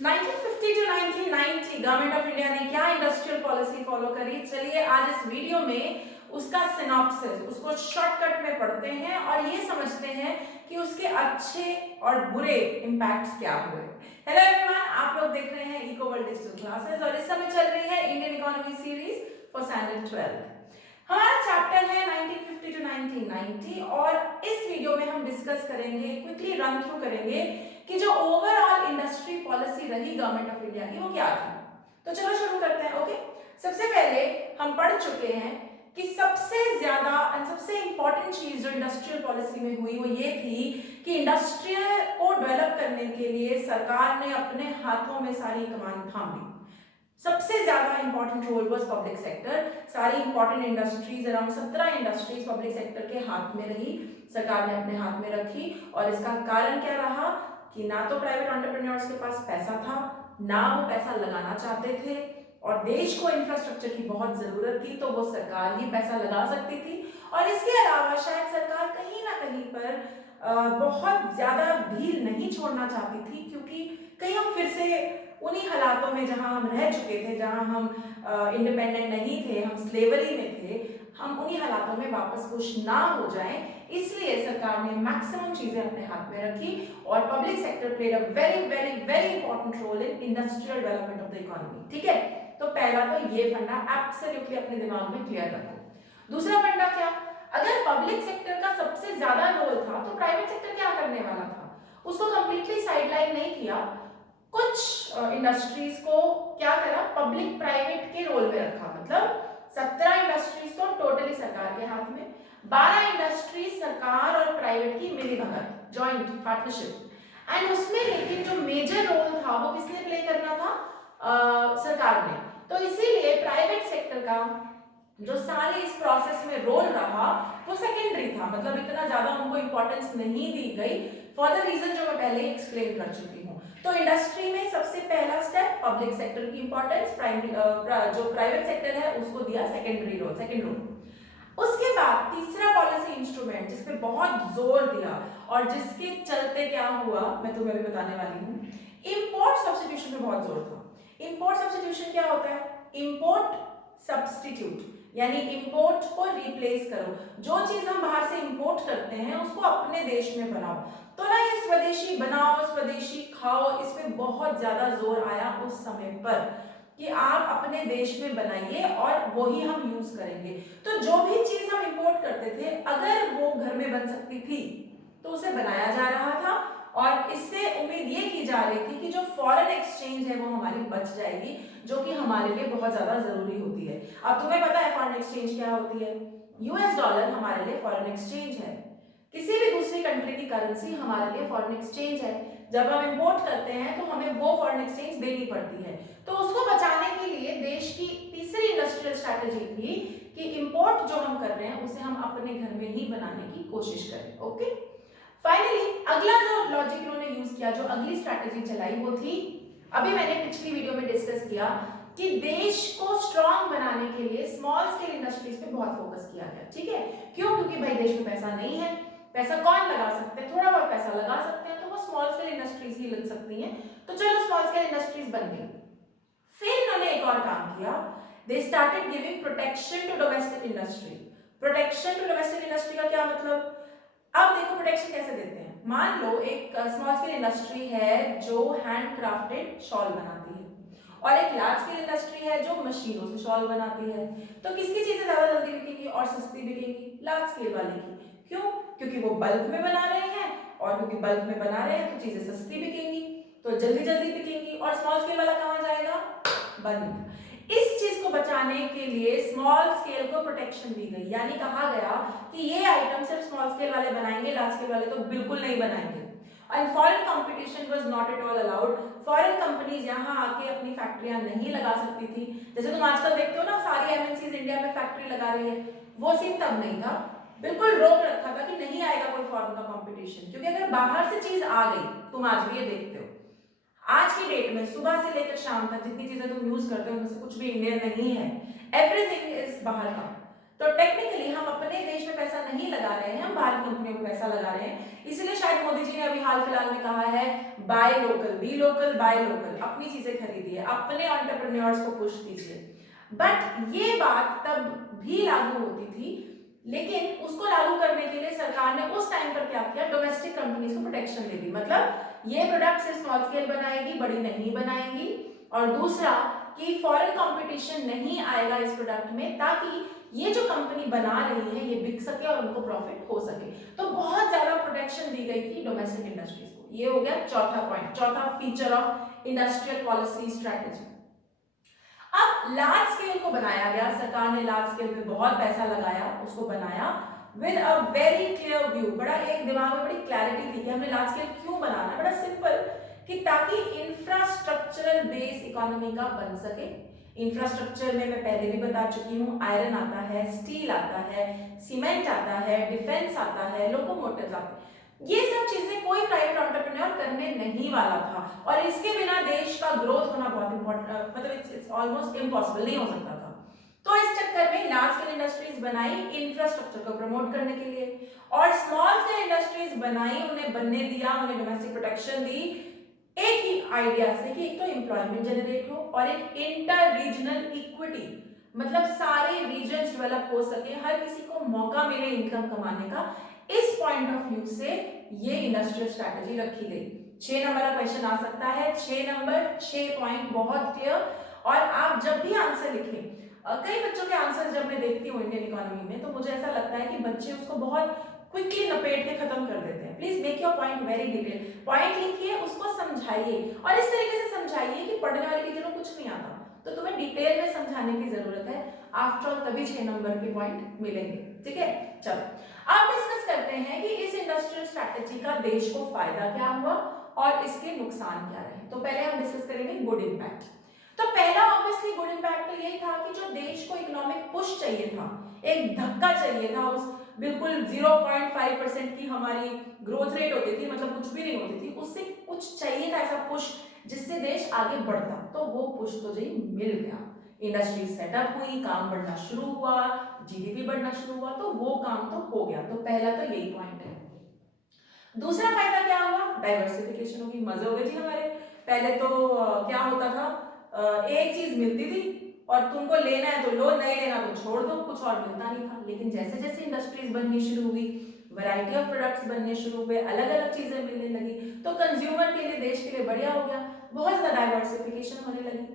1950 to 1990 government of India ने क्या industrial policy follow करी? चलिए आज इस वीडियो में उसका सिनॉप्सिस, उसको शॉर्टकट में पढ़ते हैं और ये समझते हैं कि उसके अच्छे और बुरे इंपैक्ट्स क्या हुए। हेलो एवरीवन, आप लोग देख रहे हैं इकोवर्ल्ड डिजिटल क्लासेस और इस समय चल रही है Indian economy series for standard 12। हमारा चैप्टर है 1950 टू 1990 और इस वीडियो में हम डिस्कस करेंगे, क्विकली रन थ्रू करेंगे कि जो ओवरऑल इंडस्ट्री पॉलिसी रही गवर्नमेंट ऑफ इंडिया की वो क्या थी। तो चलो शुरू करते हैं। ओके, सबसे पहले हम पढ़ चुके हैं कि सबसे ज्यादा एंड सबसे इंपॉर्टेंट चीज जो इंडस्ट्रियल पॉलिसी में हुई वो ये थी कि इंडस्ट्रियल को डेवलप करने के लिए सरकार ने अपने हाथों में सारी कमान थाम ली। सबसे ज्यादा important role was public sector. सारी important industries, around 17 industries public sector के हाथ में रही, सरकार ने अपने हाथ में रखी। और इसका कारण क्या रहा कि ना तो प्राइवेट एंटरप्रेन्योर्स के पास पैसा था, ना वो पैसा लगाना चाहते थे, और देश को इंफ्रास्ट्रक्चर की बहुत जरूरत थी तो वो सरकार ही पैसा लगा सकती थी। और इसके अलावा शायद सरकार कहीं ना कहीं पर बहुत ज्यादा भीड़ नहीं छोड़ना चाहती थी, क्योंकि कहीं हम फिर से उन्हीं हालातों में जहां हम रह चुके थे, जहां हम इंडिपेंडेंट नहीं थे, हम स्लेवरी में थे, हम उन्हीं हालातों में वापस कुछ ना हो जाएं, इसलिए सरकार ने मैक्सिमम चीजें अपने हाथ में रखी। और public sector played a very very very important role in industrial development of the economy. ठीक है, तो पहला तो ये फंडा एब्सोल्युटली अपने दिमाग में क्लियर रखो। दूसरा फंडा क्या? अगर पब्लिक सेक्टर का सबसे ज्यादा रोल था तो प्राइवेट सेक्टर क्या करने वाला था? उसको कंप्लीटली साइडलाइन नहीं किया, कुछ इंडस्ट्रीज को क्या करा, पब्लिक प्राइवेट के रोल में रखा। मतलब 17 इंडस्ट्रीज तो टोटली सरकार के हाथ में, 12 इंडस्ट्रीज सरकार और प्राइवेट की मिलीभगत, जॉइंट पार्टनरशिप। एंड उसमें लेकिन जो मेजर रोल था वो किसने प्ले करना था? सरकार ने। तो इसीलिए प्राइवेट सेक्टर का जो सारे इस प्रोसेस में रोल रहा वो सेकेंडरी था, मतलब इतना ज्यादा उनको इंपॉर्टेंस नहीं दी गई, फॉर द रीजन जो मैं पहले एक्सप्लेन कर चुकी हूँ। तो इंडस्ट्री में सबसे पहला स्टेप पब्लिक सेक्टर की इंपॉर्टेंस, जो प्राइवेट सेक्टर है उसको दिया सेकेंडरी रोल, सेकेंड रोल। उसके बाद तीसरा पॉलिसी इंस्ट्रूमेंट जिसपे बहुत जोर दिया और जिसके चलते क्या हुआ मैं तुम्हें अभी बताने वाली हूँ, इंपोर्ट सब्स्टिट्यूशन पे बहुत जोर था। इंपोर्ट सब्स्टिट्यूशन क्या होता है? इंपोर्ट सब्स्टिट्यूट, यानी इंपोर्ट को रिप्लेस करो। जो चीज हम बाहर से इंपोर्ट करते हैं उसको अपने देश में बनाओ। तो ना ये स्वदेशी बनाओ, स्वदेशी खाओ, इस पे बहुत ज्यादा जोर आया उस समय पर कि आप अपने देश में बनाइए और वही हम यूज करेंगे। तो जो भी चीज हम इंपोर्ट करते थे अगर वो घर में बन सकती थी तो उसे बनाया जा रहा था, और इससे उम्मीद ये की जा रही थी कि जो फॉरेन एक्सचेंज है वो हमारी बच जाएगी, जो कि हमारे लिए बहुत ज्यादा जरूरी होती है। अब तुम्हें पता है फॉरेन एक्सचेंज क्या होती है? यूएस डॉलर हमारे लिए फॉरेन एक्सचेंज है, किसी भी दूसरी कंट्री की करेंसी हमारे लिए फॉरेन एक्सचेंज है। जब हम इंपोर्ट करते हैं तो हमें वो फॉरेन एक्सचेंज देनी पड़ती है। तो उसको बचाने के लिए देश की तीसरी इंडस्ट्रियल स्ट्रैटेजी थी कि इंपोर्ट जो हम कर रहे हैं उसे हम अपने घर में ही बनाने की कोशिश करें। ओके, फाइनली अगला जो लॉजिक इन्होंने यूज किया, जो अगली स्ट्रैटेजी चलाई वो थी, अभी मैंने पिछली वीडियो में डिस्कस किया कि देश को स्ट्रांग बनाने के लिए स्मॉल स्केल इंडस्ट्रीज पे बहुत फोकस किया गया। ठीक है, क्यों? क्योंकि भाई देश में पैसा नहीं है, पैसा कौन लगा सकते हैं? थोड़ा बहुत पैसा लगा सकते हैं, तो वो स्मॉल स्केल इंडस्ट्रीज ही लग सकती हैं। तो चलो स्मॉल स्केल इंडस्ट्रीज बन गई। फिर इन्होंने एक और काम किया, they started giving protection to domestic industry. Protection to domestic industry का क्या मतलब? अब देखो प्रोटेक्शन कैसे देते हैं। मान लो एक स्मॉल स्केल इंडस्ट्री है जो हैंडक्राफ्टेड शॉल बनाती है, और एक लार्ज स्केल इंडस्ट्री है जो मशीनों से शॉल बनाती है। तो किसकी चीजें ज्यादा जल्दी बिकेंगी और सस्ती बिकेंगी? लार्ज स्केल वाले की। क्यों? क्योंकि वो बल्क में बना रहे हैं, और क्योंकि बल्क में बना रहे हैं तो चीजें सस्ती बिकेंगी, तो जल्दी जल्दी बिकेंगी। और स्मॉल स्केल वाला कहाँ जाएगा? बंद। इस चीज को बचाने के लिए स्मॉल स्केल को प्रोटेक्शन दी गई, यानी कहा गया कि ये आइटम सिर्फ स्मॉल स्केल वाले बनाएंगे, लार्ज स्केल वाले तो बिल्कुल नहीं बनाएंगे। And foreign competition was not at all allowed. Foreign companies यहाँ आके अपनी फैक्ट्रियां नहीं लगा सकती थी। जैसे तुम आजकल देखते हो ना, सारी एमएनसीज इंडिया में फैक्ट्री लगा रही है, वो सीन तब नहीं था। बिल्कुल रोक रखा था कि नहीं आएगा कोई फॉरेन का कंपटीशन, क्योंकि अगर बाहर से चीज आ गई, तुम आज भी ये देखते हो, आज की डेट में सुबह से लेकर शाम तक जितनी चीजें तुम यूज करते हो उनमें से कुछ भी इंडियन नहीं है, एवरीथिंग इज बाहर का। तो टेक्निकली हम अपने देश में पैसा नहीं लगा रहे हैं, हम बाहर की कंपनियों में पैसा लगा रहे हैं। इसीलिए शायद मोदी जी ने अभी हाल फिलहाल में कहा है buy local, be local, buy local, अपनी चीजें खरीदिए, अपने एंटरप्रेन्योर्स को पुश कीजिए। बट ये बात तब भी लागू होती थी, लेकिन उसको लागू करने के लिए सरकार ने उस टाइम पर क्या किया, डोमेस्टिक कंपनीज को प्रोटेक्शन दे दी। मतलब ये प्रोडक्ट सिर्फ स्मॉल स्केल बनाएगी, बड़ी नहीं बनाएंगी। और दूसरा कि फॉरेन कंपटीशन नहीं आएगा इस प्रोडक्ट में, ताकि ये जो कंपनी बना रही है ये बिक सके और उनको प्रॉफिट हो सके। तो बहुत ज्यादा प्रोटेक्शन दी गई थी डोमेस्टिक इंडस्ट्रीज को। ये हो गया चौथा पॉइंट, चौथा feature of industrial policy strategy. अब लार्ज स्केल को बनाया गया, सरकार ने लार्ज स्केल पे बहुत पैसा लगाया, उसको बनाया with a very clear view. बड़ा एक दिमाग में बड़ी क्लैरिटी थी कि हमने लार्ज स्केल क्यों बनाना है, बड़ा सिंपल, कि ताकि इंफ्रास्ट्रक्चरल बेस इकोनॉमी का बन सके। इंफ्रास्ट्रक्चर में मैं पहले भी बता चुकी हूँ, आयरन आता है, स्टील आता है, सीमेंट आता है, डिफेंस आता है, लोकोमोटिव्स आते हैं। ये सब चीजें कोई प्राइवेट एंटरप्रेन्योर करने नहीं वाला था, और इसके बिना देश का ग्रोथ होना बहुत इंपॉर्टेंट, मतलब इट्स ऑलमोस्ट इम्पॉसिबल, नहीं हो सकता था। तो इस चक्कर में लार्ज स्केल इंडस्ट्रीज बनाई इंफ्रास्ट्रक्चर को प्रमोट करने के लिए, और स्मॉल स्केल इंडस्ट्रीज बनाई, उन्हें बनने दिया, उन्हें डोमेस्टिक प्रोटेक्शन दी, एक ही आइडिया से कि एक तो एम्प्लॉयमेंट जनरेट हो और एक इंटर रीजनल इक्विटी, मतलब सारे रीजन्स डेवलप हो सके, हर किसी को मौका मिले इनकम कमाने का। इस पॉइंट ऑफ व्यू से ये इंडस्ट्रियल स्ट्रैटेजी रखी गई। 6 नंबर का क्वेश्चन आ सकता है, 6 नंबर, 6 पॉइंट, बहुत क्लियर। और आप जब भी आंसर लिखें, कई बच्चों के आंसर जब मैं देखती हूँ इंडियन इकोनॉमी में, तो मुझे ऐसा लगता है कि बच्चे उसको बहुत क्विकली लपेट के खत्म कर देते हैं। Please make your point very detail, point लिखिए, उसको समझाइए, और इस तरीके से समझाइए कि पढ़ने वाले टीचर को कुछ नहीं आता, तो तुम्हें डिटेल में समझाने की जरूरत है। आफ्टर ऑल तभी 6 नंबर के पॉइंट मिलेंगे, ठीक है। चलो अब डिस्कस करते हैं कि इस इंडस्ट्रियल स्ट्रैटेजी का देश को फायदा क्या हुआ और इसके नुकसान क्या रहे। तो पहले हम डिस्कस करेंगे गुड इम्पैक्ट। तो पहला ऑब्वियसली गुड इम्पैक्ट तो यही था कि जो देश को इकोनॉमिक पुश चाहिए था, एक धक्का चाहिए था, उस बिल्कुल 0.5% की हमारी ग्रोथ रेट होती थी, मतलब कुछ भी नहीं होती थी, उससे कुछ चाहिए था ऐसा पुश जिससे देश आगे बढ़ता, तो वो पुश तो जी मिल गया। इंडस्ट्री सेटअप हुई, काम बढ़ना शुरू हुआ, जीडीपी बढ़ना शुरू हुआ, तो वो काम तो हो गया। तो पहला तो यही पॉइंट है। दूसरा फायदा क्या हुआ, डाइवर्सिफिकेशन होगी, मजे हो गए जी हमारे। पहले तो क्या होता था, एक चीज मिलती थी और तुमको लेना है तो लो, नहीं लेना तो छोड़ दो, कुछ और मिलता नहीं था। लेकिन जैसे जैसे इंडस्ट्रीज बननी शुरू हुई, वैरायटी ऑफ प्रोडक्ट्स बनने शुरू हुए, अलग अलग चीजें मिलने लगी, तो कंज्यूमर के लिए, देश के लिए बढ़िया हो गया, बहुत ज्यादा डाइवर्सिफिकेशन होने लगी।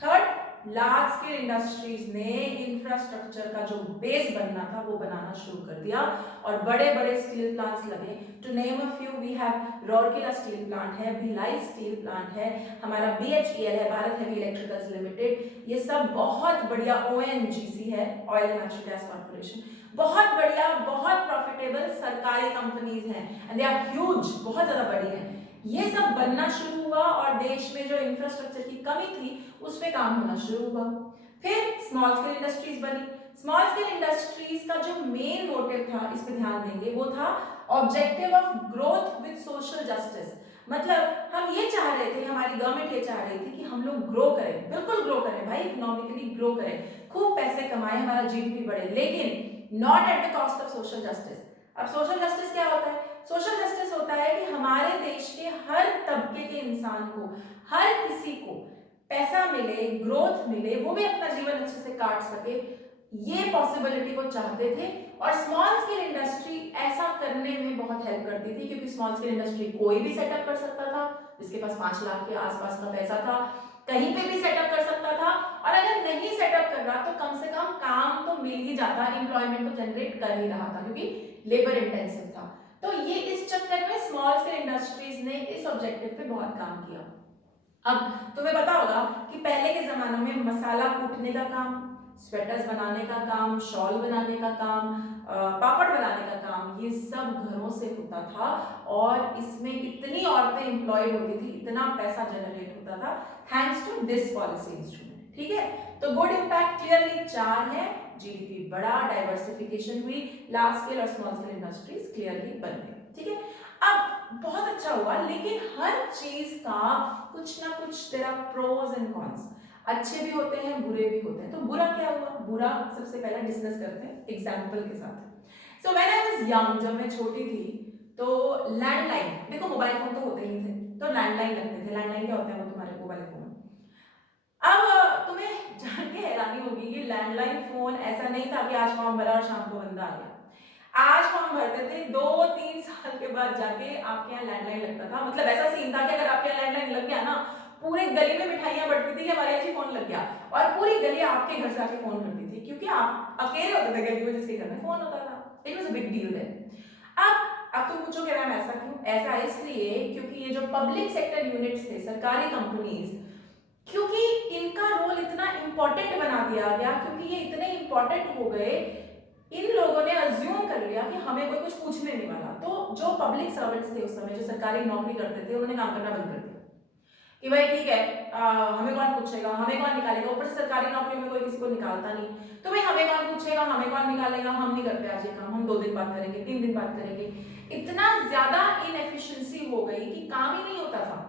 थर्ड, लार्ज स्केल इंडस्ट्रीज ने इंफ्रास्ट्रक्चर का जो बेस बनना था वो बनाना शुरू कर दिया, और बड़े बड़े स्टील प्लांट्स लगे। To name a few, we have Rourkela steel plant है, भिलाई स्टील प्लांट है, हमारा BHEL है, भारत हेवी इलेक्ट्रिकल्स लिमिटेड, ये सब बहुत बढ़िया, ONGC है, oil and natural gas corporation, बहुत बढ़िया, बहुत प्रॉफिटेबल सरकारी कंपनीज हैं, एंड दे आर ह्यूज, बहुत ज्यादा बड़ी है। ये सब बनना शुरू हुआ और देश में जो इंफ्रास्ट्रक्चर की कमी थी उस पे काम होना शुरू हुआ। फिर स्मॉल स्केल इंडस्ट्रीज बनी। स्मॉल स्केल इंडस्ट्रीज का जो मेन मोटिव था, इस पे ध्यान देंगे, वो था objective of growth with social justice. मतलब हम ये चाह रहे थे, हमारी गवर्नमेंट ये चाह रही थी कि हम लोग ग्रो करें, बिल्कुल ग्रो करें भाई, इकोनॉमिकली ग्रो करें, खूब पैसे कमाएं, हमारा जीडीपी बढ़े, लेकिन not at the cost of social justice. अब सोशल जस्टिस क्या होता है? सोशल जस्टिस होता है कि हमारे देश के हर तबके के इंसान को, हर किसी को पैसा मिले, ग्रोथ मिले, वो भी अपना जीवन अच्छे से काट सके, ये पॉसिबिलिटी वो चाहते थे। और स्मॉल स्केल इंडस्ट्री ऐसा करने में बहुत हेल्प करती थी, क्योंकि स्मॉल स्केल इंडस्ट्री कोई भी सेटअप कर सकता था, जिसके पास 5 लाख के आसपास का पैसा था, कहीं पे भी सेटअप कर सकता था, और अगर नहीं सेटअप कर रहा तो कम से कम काम तो मिल ही जाता, एम्प्लॉयमेंट तो जनरेट कर ही रहा था, क्योंकि लेबर इंटेंसिव था। तो ये इस चक्कर में स्मॉल स्केल इंडस्ट्रीज ने इस ऑब्जेक्टिव पे बहुत काम किया। अब तुम्हें पता होगा कि पहले के जमानों में मसाला कूटने का काम, स्वेटर्स बनाने का काम, शॉल बनाने का काम, पापड़ बनाने का काम, ये सब घरों से होता था, और इसमें इतनी औरतें एम्प्लॉयड होती थी, इतना पैसा जनरेट होता था, thanks to this policy instrument. ठीक है, तो गुड इम्पैक्ट क्लियरली 4 है, जीडीपी बढ़ा, डाइवर्सिफिकेशन हुई, लार्ज स्केल और स्मॉल स्केल इंडस्ट्रीज क्लियरली बन गई। ठीक है, अब बहुत अच्छा हुआ, लेकिन हर चीज का कुछ ना कुछ तेरा प्रोज एंड कॉन्स। अच्छे भी होते हैं, बुरे भी होते हैं। तो बुरा क्या हुआ? बुरा सबसे पहला डिस्कस करते हैं एग्जाम्पल के साथ। So when I was young, जब मैं छोटी थी, तो लैंडलाइन, देखो मोबाइल फोन तो होते ही नहीं थे, तो लैंडलाइन लगते थे। लैंडलाइन क्या होता है? वो तुम्हारे मोबाइल फोन। अब तुम्हें जान के हैरानी होगी, ये लैंडलाइन फोन ऐसा नहीं था कि आज फॉर्म भरा और शाम को बंदा आ गया। आज फॉर्म भरते थे, 2-3 साल के बाद जाके आपके यहाँ लैंडलाइन लगता था। मतलब ऐसा सीन था कि अगर आपके यहाँ लैंडलाइन लग गया ना, पूरे गली में मिठाइयां बंटती थी कि हमारे यहाँ जी फोन लग गया, और पूरी गली आपके घर से आके फोन करती थी, क्योंकि आप अकेले होते थे गली में जिसके घर में फोन होता था। It was a big deal then. अब तुम पूछोगे मैम ऐसा क्यों? ऐसा इसलिए क्योंकि ये जो पब्लिक सेक्टर यूनिट्स थे, सरकारी कंपनीज, क्योंकि इनका रोल इतना इंपॉर्टेंट बना दिया गया, क्योंकि ये इतने इंपॉर्टेंट हो गए, इन लोगों ने अज्यूम कर लिया कि हमें कोई कुछ पूछने नहीं वाला। तो जो पब्लिक सर्वेंट्स थे उस समय, जो सरकारी नौकरी करते थे, उन्होंने काम करना बंद कर दिया कि भाई ठीक है, हमें कौन पूछेगा, हमें कौन निकालेगा। ऊपर से सरकारी नौकरी में कोई किसी को निकालता नहीं, तो भाई हमें कौन पूछेगा, हमें कौन निकालेगा, हम नहीं करते आज ये काम, हम 2 दिन बाद करेंगे, 3 दिन बाद करेंगे। इतना ज्यादा इनएफिशिएंसी हो गई कि काम ही नहीं होता था।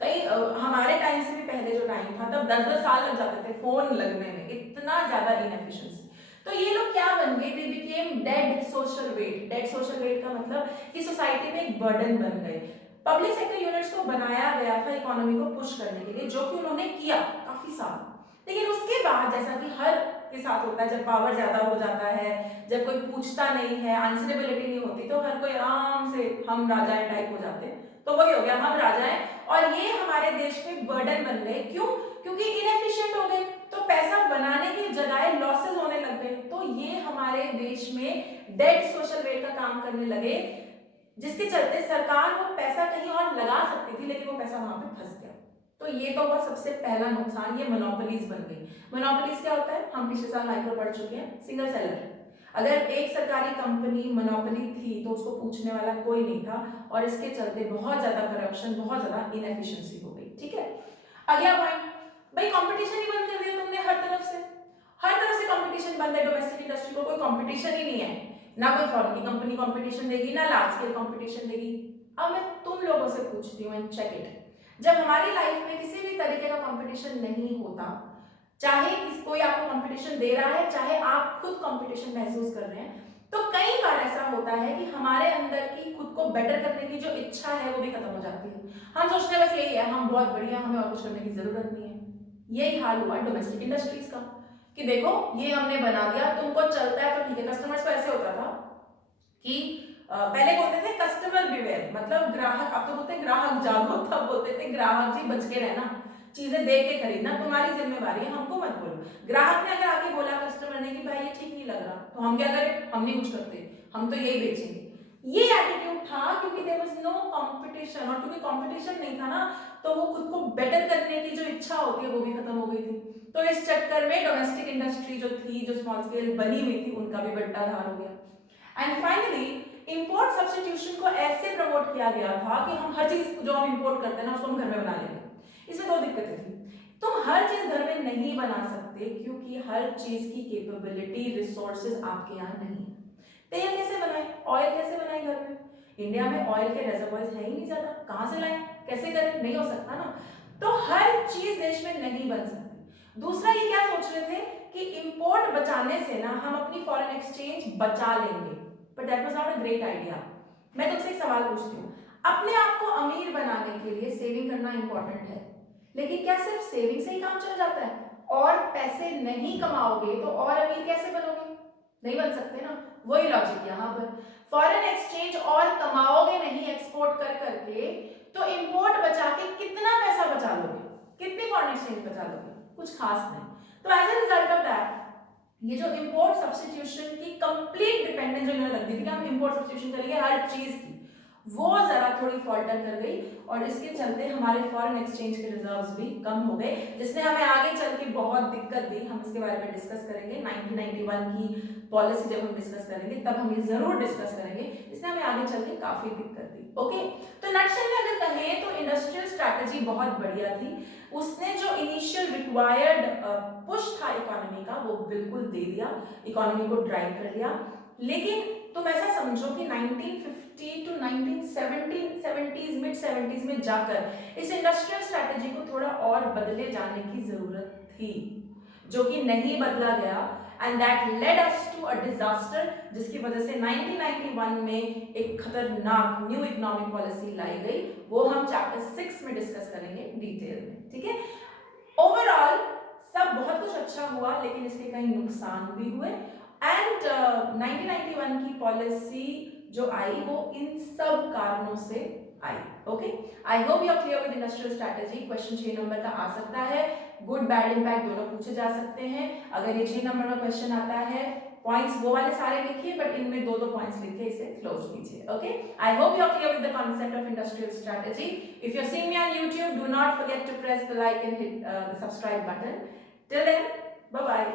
कई हमारे टाइम से भी पहले जो टाइम था, तब 10-10 साल लग जाते थे फोन लगने में, इतना ज्यादा इनएफिशिएंसी। तो ये लोग क्या बन गए? They became dead social weight. Dead social weight का मतलब कि सोसाइटी में एक बर्डन बन गए। पब्लिक सेक्टर यूनिट्स को बनाया गया था इकोनॉमी को पुश करने के लिए, जो कि उन्होंने किया काफी साल। लेकिन उसके बाद, जैसा कि हर के साथ होता है, जब पावर ज्यादा हो जाता है, जब कोई पूछता नहीं है, आंसरेबिलिटी नहीं होती, तो हर कोई आराम से हम राजाएं टाइप हो जाते हैं। तो वही हो गया, हम राजाएं, और ये हमारे देश में बर्डन बन गए। क्यों? क्योंकि इनएफिशिएंट हो गए, तो पैसा बनाने की जगह लॉसेस होने लग गए। तो ये हमारे देश में डेड सोशल वेट का काम करने लगे, जिसके चलते सरकार वो पैसा कहीं और लगा सकती थी, लेकिन वो पैसा वहां पे फंस गया। तो ये तो हुआ सबसे पहला नुकसान, ये मोनोपोलीज बन गई। मोनोपोलीज क्या होता है? हम पिछले साल माइक्रो पढ़ चुके हैं, सिंगल सेलर। अगर एक सरकारी कंपनी मोनोपोली थी तो उसको पूछने वाला कोई नहीं था, और इसके चलते बहुत ज्यादा करप्शन, बहुत ज्यादा इनएफिशिएंसी हो गई। ठीक है, अगला पॉइंट, भाई कंपटीशन ही बंद कर दिया तुमने हर तरफ से। हर तरफ से कंपटीशन बंद है, डोमेस्टिक इंडस्ट्री को कोई कंपटीशन ही नहीं है, ना कोई फॉरेन की कंपनी कंपटीशन देगी, ना लार्ज स्केल कंपटीशन देगी। अब मैं तुम लोगों से पूछती हूँ, चेक इट, जब हमारी लाइफ में किसी भी तरीके का कंपटीशन नहीं होता, चाहे कोई आपको कंपटीशन दे रहा है, चाहे आप खुद कंपटीशन महसूस कर रहे हैं, तो कई बार ऐसा होता है कि हमारे अंदर की खुद को बेटर करने की जो इच्छा है वो भी खत्म हो जाती है। हम सोचते हैं बस यही है, हम बहुत बढ़िया, हमें और कुछ करने की जरूरत नहीं है। यही हाल हुआ डोमेस्टिक इंडस्ट्रीज का, कि देखो ये हमने बना दिया, तुमको चलता है तो ठीक है। कस्टमर्स को ऐसे होता था कि पहले बोलते थे कस्टमर बिवेयर, मतलब ग्राहक, अब तो बोलते हैं ग्राहक जागो, तब बोलते थे ग्राहक जी बच के रहना, चीजें देख के खरीदना, तुम्हारी जिम्मेवारी है, हमको मत बोलो। ग्राहक ने अगर आके बोला कस्टमर ने कि भाई ये ठीक नहीं लग रहा, तो हम क्या करें? हम नहीं कुछ करते, हम तो यही बेचेंगे। ये एटीट्यूड था, क्योंकि देयर वाज नो कंपटीशन, और क्योंकि कंपटीशन नहीं था ना, तो वो खुद को बेटर करने की जो इच्छा होती है वो भी खत्म हो गई थी। तो इस चक्कर में डोमेस्टिक इंडस्ट्री जो थी, जो स्मॉल स्केल बनी हुई थी, उनका भी बंटाधार हो गया। एंड फाइनली इंपोर्ट सब्स्टिट्यूशन को ऐसे प्रमोट किया गया था कि हम हर चीज जो हम इंपोर्ट करते हैं ना, उसको हम घर में बना लेंगे। इसमें 2 दिक्कतें थी, तुम हर चीज घर में नहीं बना सकते, क्योंकि हर चीज की कैपेबिलिटी, रिसोर्सेज आपके यहाँ नहीं है। तेल कैसे बनाए, ऑयल कैसे बनाए घर में? इंडिया में ऑयल के रिजर्वॉयर्स है ही नहीं ज्यादा, कहां से लाएं, कैसे करें? नहीं हो सकता ना। तो हर चीज देश में नहीं बन सकती। दूसरा, ये क्या सोच रहे थे कि इंपोर्ट बचाने से ना हम अपनी फॉरेन एक्सचेंज बचा लेंगे, but that was not a great idea. मैं तुमसे एक सवाल पूछती हूँ, अपने आप को अमीर बनाने के लिए सेविंग करना इंपॉर्टेंट है, लेकिन क्या सिर्फ सेविंग से ही काम चल जाता है? और पैसे नहीं कमाओगे तो और अमीर कैसे बनोगे? नहीं बन सकते ना। वही लॉजिक यहाँ पर, फॉरेन एक्सचेंज और कमाओगे नहीं एक्सपोर्ट कर करके, तो इंपोर्ट बचा के कितना पैसा बचा लोगे? कितनी फॉरेन एक्सचेंज बचा लोगे? कुछ खास नहीं। तो as a result of that, ये जो इंपोर्ट सब्स्टिट्यूशन की कंप्लीट डिपेंडेंस जो इन्होंने रख दी थी कि हम इंपोर्ट सब्स्टिट्यूशन करेंगे हर चीज की, वो जरा थोड़ी फॉल्टर कर गई, और इसके चलते हमारे फॉरेन एक्सचेंज के रिजर्व्स भी कम हो गए, जिसने हमें आगे चल के बहुत दिक्कत दी। हम इसके बारे में डिस्कस करेंगे, 1991 की पॉलिसी जब हम डिस्कस करेंगे तब हम ये जरूर डिस्कस करेंगे, इसने हमें आगे चल के काफी दिक्कत दी। ओके, तो नटशेल में अगर कहें तो इंडस्ट्रियल स्ट्रैटेजी बहुत बढ़िया थी, उसने जो इनिशियल रिक्वायर्ड पुश था इकोनॉमी का वो बिल्कुल दे दिया, इकोनॉमी को ड्राइव कर लिया। लेकिन तुम ऐसा समझो कि 1950 टू 1970s मिड 70s में जाकर इस इंडस्ट्रियल स्ट्रैटेजी को थोड़ा और बदले जाने की जरूरत थी, जो कि नहीं बदला गया, and that led us to a disaster, जिसकी वजह से 1991 में एक खतरनाक न्यू इकोनॉमिक पॉलिसी लाई गई। वो हम चैप्टर 6 में डिस्कस करेंगे डिटेल में, ठीक है। ओवरऑल सब बहुत कुछ अच्छा हुआ, लेकिन इसके कई नुकसान भी हुए, एंड 1991 की पॉलिसी जो आई वो इन सब कारणों से आई। Okay, I hope you are clear with industrial strategy. Question 6 number का आ सकता है, गुड बैड इंपैक्ट दोनों पूछे जा सकते हैं। अगर ये 6 नंबर का क्वेश्चन आता है, पॉइंट्स वो वाले सारे लिखिए, बट इनमें दो पॉइंट्स लिख के इसे क्लोज कीजिए। Okay, I hope you are clear with the concept of industrial strategy. If you're seeing me on YouTube, do not forget to press the like and hit the subscribe button. Till then, bye bye.